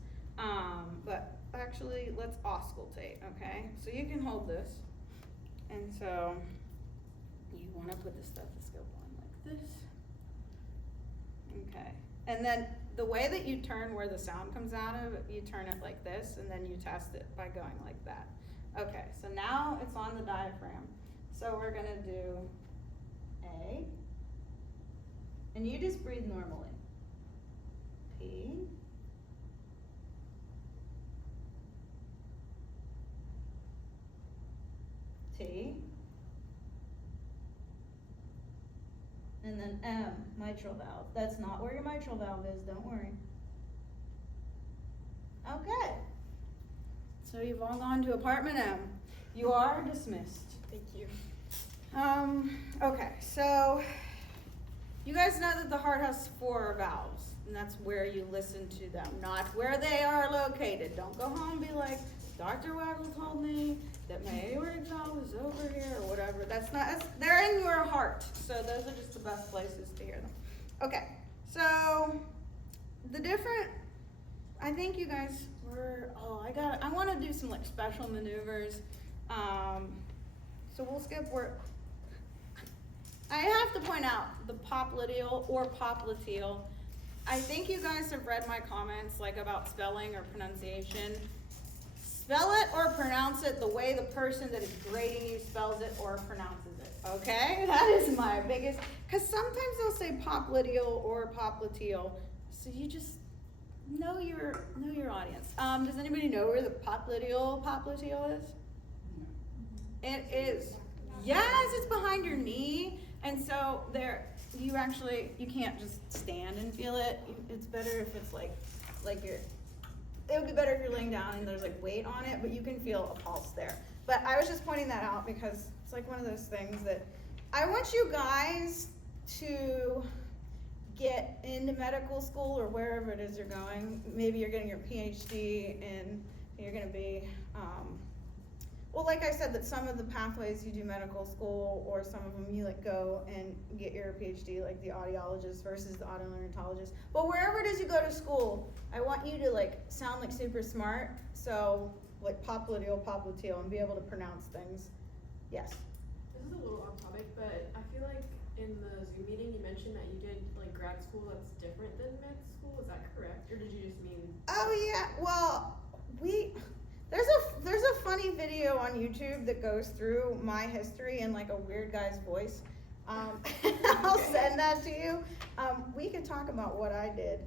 But actually, let's auscultate. Okay, so you can hold this, and so you want to put the stethoscope on like this. Okay, and then the way that you turn where the sound comes out of, you turn it like this, and then you test it by going like that. Okay, so now it's on the diaphragm. So we're gonna do A, and you just breathe normally. P, T, and then M, mitral valve. That's not where your mitral valve is, don't worry. Okay. So you've all gone to apartment M. You are dismissed. Thank you. Okay, so you guys know that the heart has 4 valves, and that's where you listen to them, not where they are located. Don't go home and be like, Dr. Waggel told me that my aortic valve is over here or whatever. They're in your heart. So those are just the best places to hear them. Okay, so I think you guys I want to do some like special maneuvers. So we'll skip where, I have to point out the popliteal or popliteal. I think you guys have read my comments like about spelling or pronunciation. Spell it or pronounce it the way the person that is grading you spells it or pronounces it, okay? That is my biggest, because sometimes they'll say popliteal or popliteal, so you just know your audience. Does anybody know where the popliteal is? It is, yes, it's behind your knee, and so you can't just stand and feel it. It's better if it's like it would be better if you're laying down and there's like weight on it, but you can feel a pulse there. But I was just pointing that out because it's like one of those things that I want you guys to get into medical school or wherever it is you're going. Maybe you're getting your PhD and you're going to be, well, like I said, that some of the pathways you do medical school, or some of them you like go and get your PhD, like the audiologist versus the otolaryngologist. But wherever it is you go to school, I want you to like sound like super smart. So like popliteal, and be able to pronounce things. Yes. This is a little off topic, but I feel like in the Zoom meeting you mentioned that you did like grad school that's different than med school. Is that correct, or did you just mean? Oh yeah. Well, there's a funny video on YouTube that goes through my history in like a weird guy's voice. I'll send that to you. We could talk about what I did,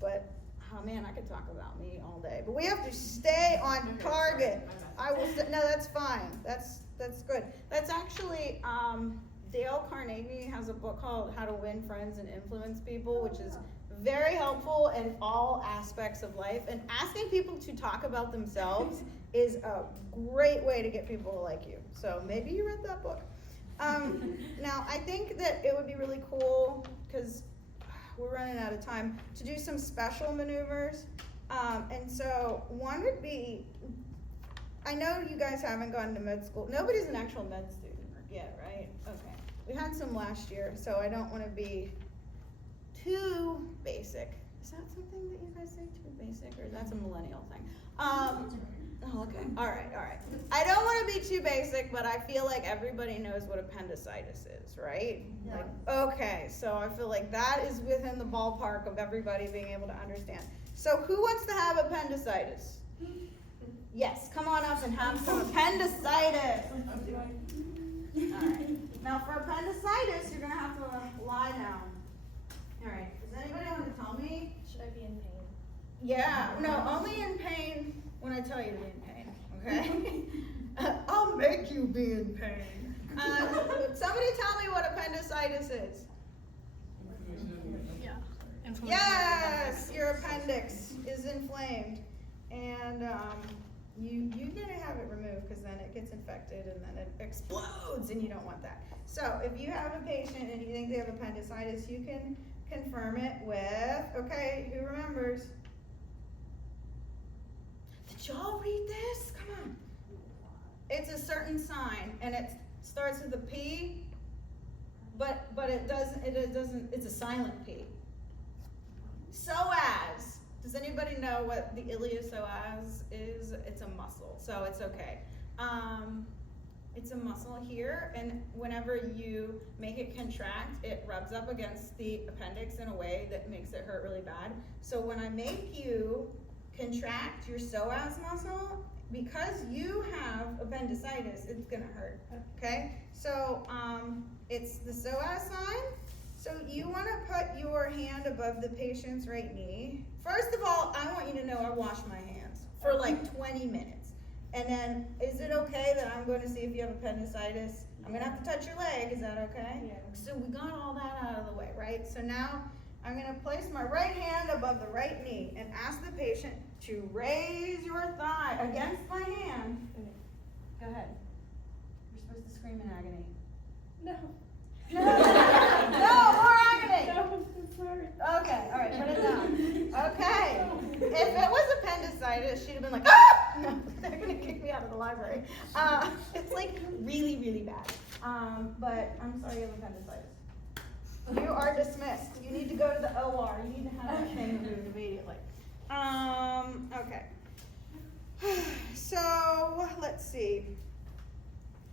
but oh man, I could talk about me all day. But we have to stay on target. No, that's fine. That's good. That's actually Dale Carnegie has a book called How to Win Friends and Influence People, which is very helpful in all aspects of life. And asking people to talk about themselves is a great way to get people to like you. So maybe you read that book. Now, I think that it would be really cool, because we're running out of time, to do some special maneuvers. And so one would be, I know you guys haven't gone to med school. Nobody's an actual med student yet, right? Okay. We had some last year, so I don't want to be too basic. Is that something that you guys say, too basic, or that's a millennial thing? Oh, okay. All right. I don't want to be too basic, but I feel like everybody knows what appendicitis is, right? Yeah. Like, okay, so I feel like that is within the ballpark of everybody being able to understand. So who wants to have appendicitis? Yes, come on up and have some appendicitis. All right. Now for appendicitis, you're gonna have to lie down. All right. Does anybody want to tell me? Should I be in pain? Yeah. No, only in pain when I tell you to be in pain. Okay. I'll make you be in pain. Somebody tell me what appendicitis is. Yeah. Yes, your appendix is inflamed, and you're gonna have it removed because then it gets infected and then it explodes, and you don't want that. So if you have a patient and you think they have appendicitis, you can confirm it with, okay, who remembers? Did y'all read this? Come on. It's a certain sign, and it starts with a P, but it doesn't, it's a silent P. Psoas. Does anybody know what the iliopsoas is? It's a muscle, so it's okay. It's a muscle here, and whenever you make it contract, it rubs up against the appendix in a way that makes it hurt really bad. So when I make you contract your psoas muscle, because you have appendicitis, it's gonna hurt, okay? So it's the psoas sign. So you wanna put your hand above the patient's right knee. First of all, I want you to know I wash my hands for like 20 minutes. And then, is it okay that I'm going to see if you have appendicitis? I'm going to have to touch your leg, is that okay? Yeah. So we got all that out of the way, right? So now, I'm going to place my right hand above the right knee and ask the patient to raise your thigh against my hand. Go ahead. You're supposed to scream in agony. No. No, more agony! No, I'm sorry. Okay, all right, put it down. Okay. If it was appendicitis, she'd have been like, ah! No, they're gonna kick me out of the library. It's like really, really bad. But I'm sorry you have appendicitis. You are dismissed. You need to go to the OR. You need to have that thing removed immediately. Okay. So let's see.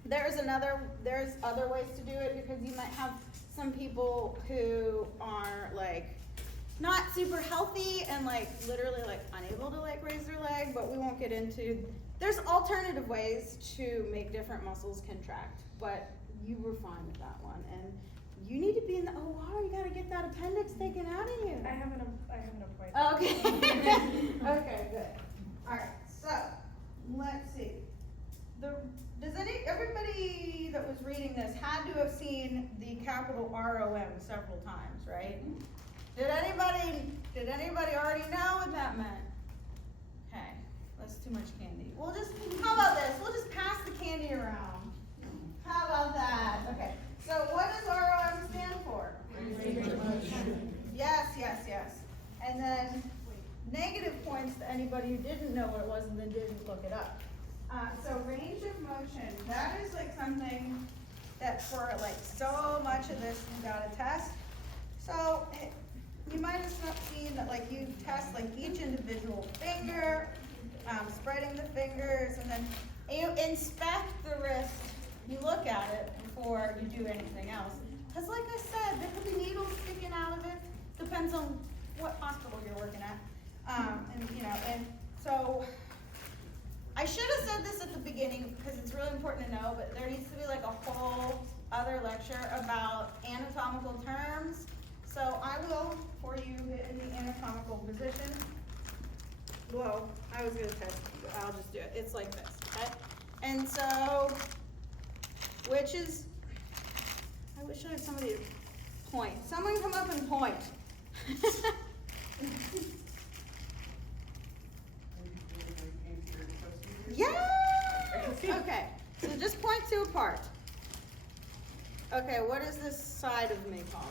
There's other ways to do it because you might have some people who are like not super healthy and like literally like unable to like raise their leg, but we won't get into, there's alternative ways to make different muscles contract, but you were fine with that one. And you need to be in the OR, you gotta get that appendix taken out of you. I have an appointment. Okay. Okay, good. All right, so let's see. Everybody that was reading this had to have seen the capital ROM several times, right? Did anybody already know what that meant? Okay, that's too much candy. How about this? We'll just pass the candy around. How about that? Okay, so what does ROM stand for? Yes. And then negative points to anybody who didn't know what it was and then didn't look it up. So range of motion, that is like something that for like so much of this you gotta test. So you might have seen that like you test like each individual finger, spreading the fingers, and then you inspect the wrist. You look at it before you do anything else. Because like I said, there could be needles sticking out of it. Depends on what hospital you're working at. And so I should have said this at the beginning because it's really important to know, but there needs to be like a whole other lecture about anatomical terms. So I will, for you, get in the anatomical position. Well, I was going to test you, but I'll just do it. It's like this, okay? And so, which is, I wish I had somebody to point. Someone come up and point. Yes! Okay, so just point to a part. Okay, what is this side of me called?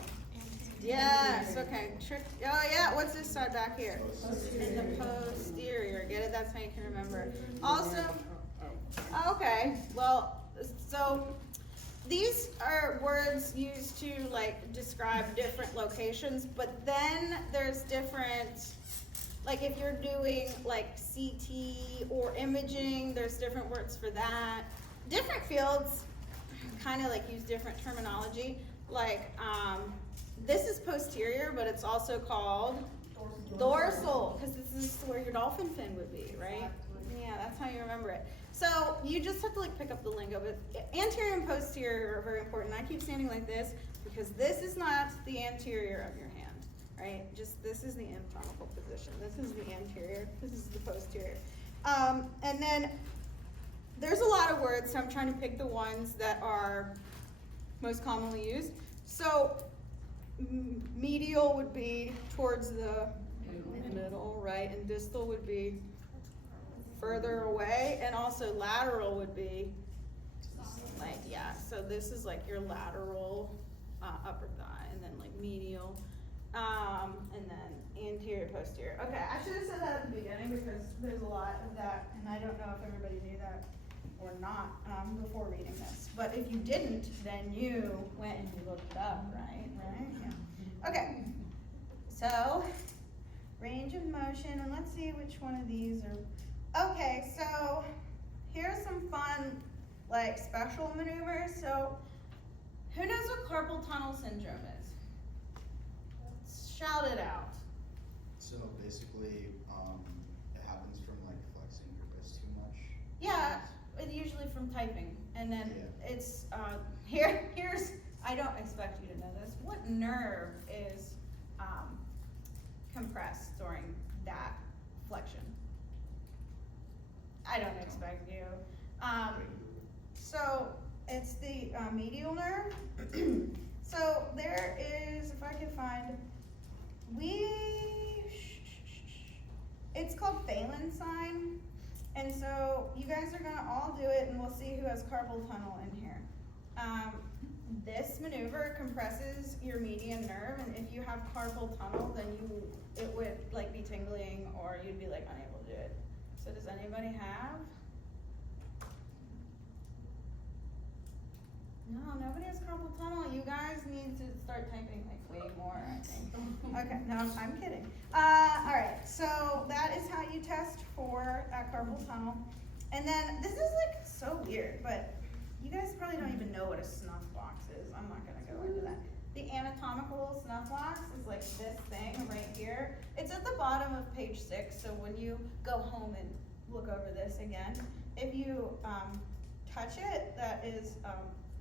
Yes, okay. Oh yeah, what's this side back here? In the posterior. Get it? That's how you can remember. Also, okay, well, so these are words used to like describe different locations, but then there's different Like if you're doing like CT or imaging, there's different words for that. Different fields kind of like use different terminology. Like this is posterior, but it's also called dorsal, because this is where your dolphin fin would be, right? Yeah, that's how you remember it. So you just have to like pick up the lingo, but anterior and posterior are very important. I keep standing like this because this is not the anterior of your hand, right? Just this is the anatomical position. This is the anterior. This is the posterior. And then there's a lot of words, so I'm trying to pick the ones that are most commonly used. So medial would be towards the middle, right? And distal would be further away, and also lateral would be like, yeah, so this is like your lateral upper thigh, and then like medial, and then anterior, posterior. Okay, I should have said that at the beginning because there's a lot of that, and I don't know if everybody knew that or not before reading this. But if you didn't, then you went and you looked it up, right? Right? Yeah. Okay, so range of motion, and let's see which one of these are. Okay, so here's some fun, like, special maneuvers. So, who knows what carpal tunnel syndrome is? Shout it out. So basically, it happens from like flexing your wrist too much. Yeah, usually from typing, and then it's here's. I don't expect you to know this. What nerve is compressed during that flexion? I don't expect you. So it's the medial nerve. So there is, if I can find, it's called Phelan sign. And so you guys are gonna all do it, and we'll see who has carpal tunnel in here. This maneuver compresses your median nerve, and if you have carpal tunnel, then it would like be tingling, or you'd be like unable to do it. So does anybody have? No, nobody has carpal tunnel. You guys need to start typing like way more, I think. Okay, no, I'm kidding. All right, so that is how you test for carpal tunnel. And then this is like so weird, but you guys probably don't even know what a snuff box is. I'm not gonna go into that. The anatomical snuff box is like this thing right here. It's at the bottom of page 6, so when you go home and look over this again, if you touch it, that is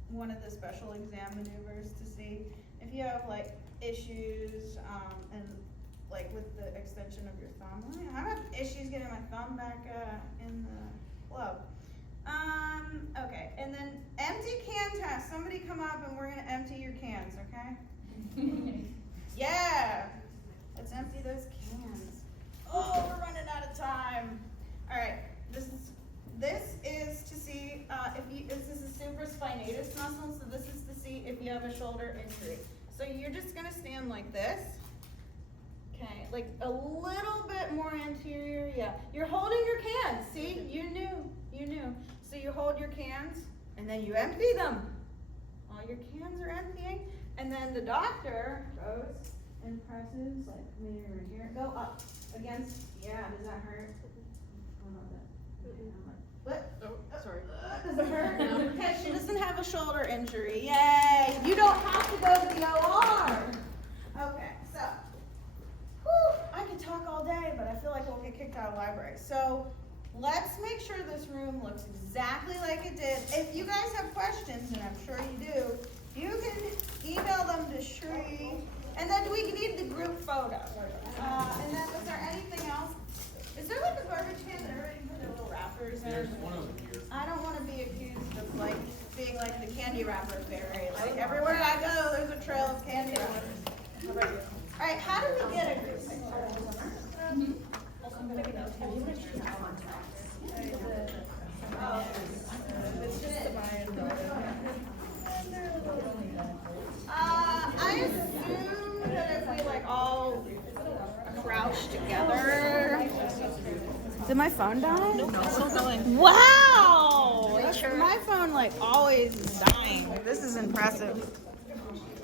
one of the special exam maneuvers to see if you have like issues and like with the extension of your thumb. I have issues getting my thumb back in the glove. Okay, and then empty can test. Somebody come up and we're gonna empty your cans, okay? Yeah, let's empty those cans. Oh, we're running out of time. All right, this is to see this is a supraspinatus muscle, so this is to see if you have a shoulder injury. So you're just gonna stand like this. Okay, like a little bit more anterior, yeah. You're holding your cans, see? You knew. So you hold your cans, and then you empty them. All your cans are emptying, and then the doctor goes and presses, like maybe right here. Go up against, yeah, does that hurt? What? Oh, sorry. Does it hurt? Okay, she doesn't have a shoulder injury. Yay! You don't have to go to the OR. Okay, so, I could talk all day, but I feel like we'll get kicked out of the library. So, let's make sure this room looks exactly like it did. If you guys have questions, and I'm sure you do, you can email them to Shri. And then we need the group photo. And then, was there anything else? Is there like a garbage can that everybody put their little wrappers in? There's one over here. I don't want to be accused of like being like the candy wrapper fairy. Like everywhere I go, there's a trail of candy wrappers. All right, how do we get a group picture? I assume that if we like all crouch together. Did my phone die? No, it's still going. Wow! My phone like always is dying. This is impressive.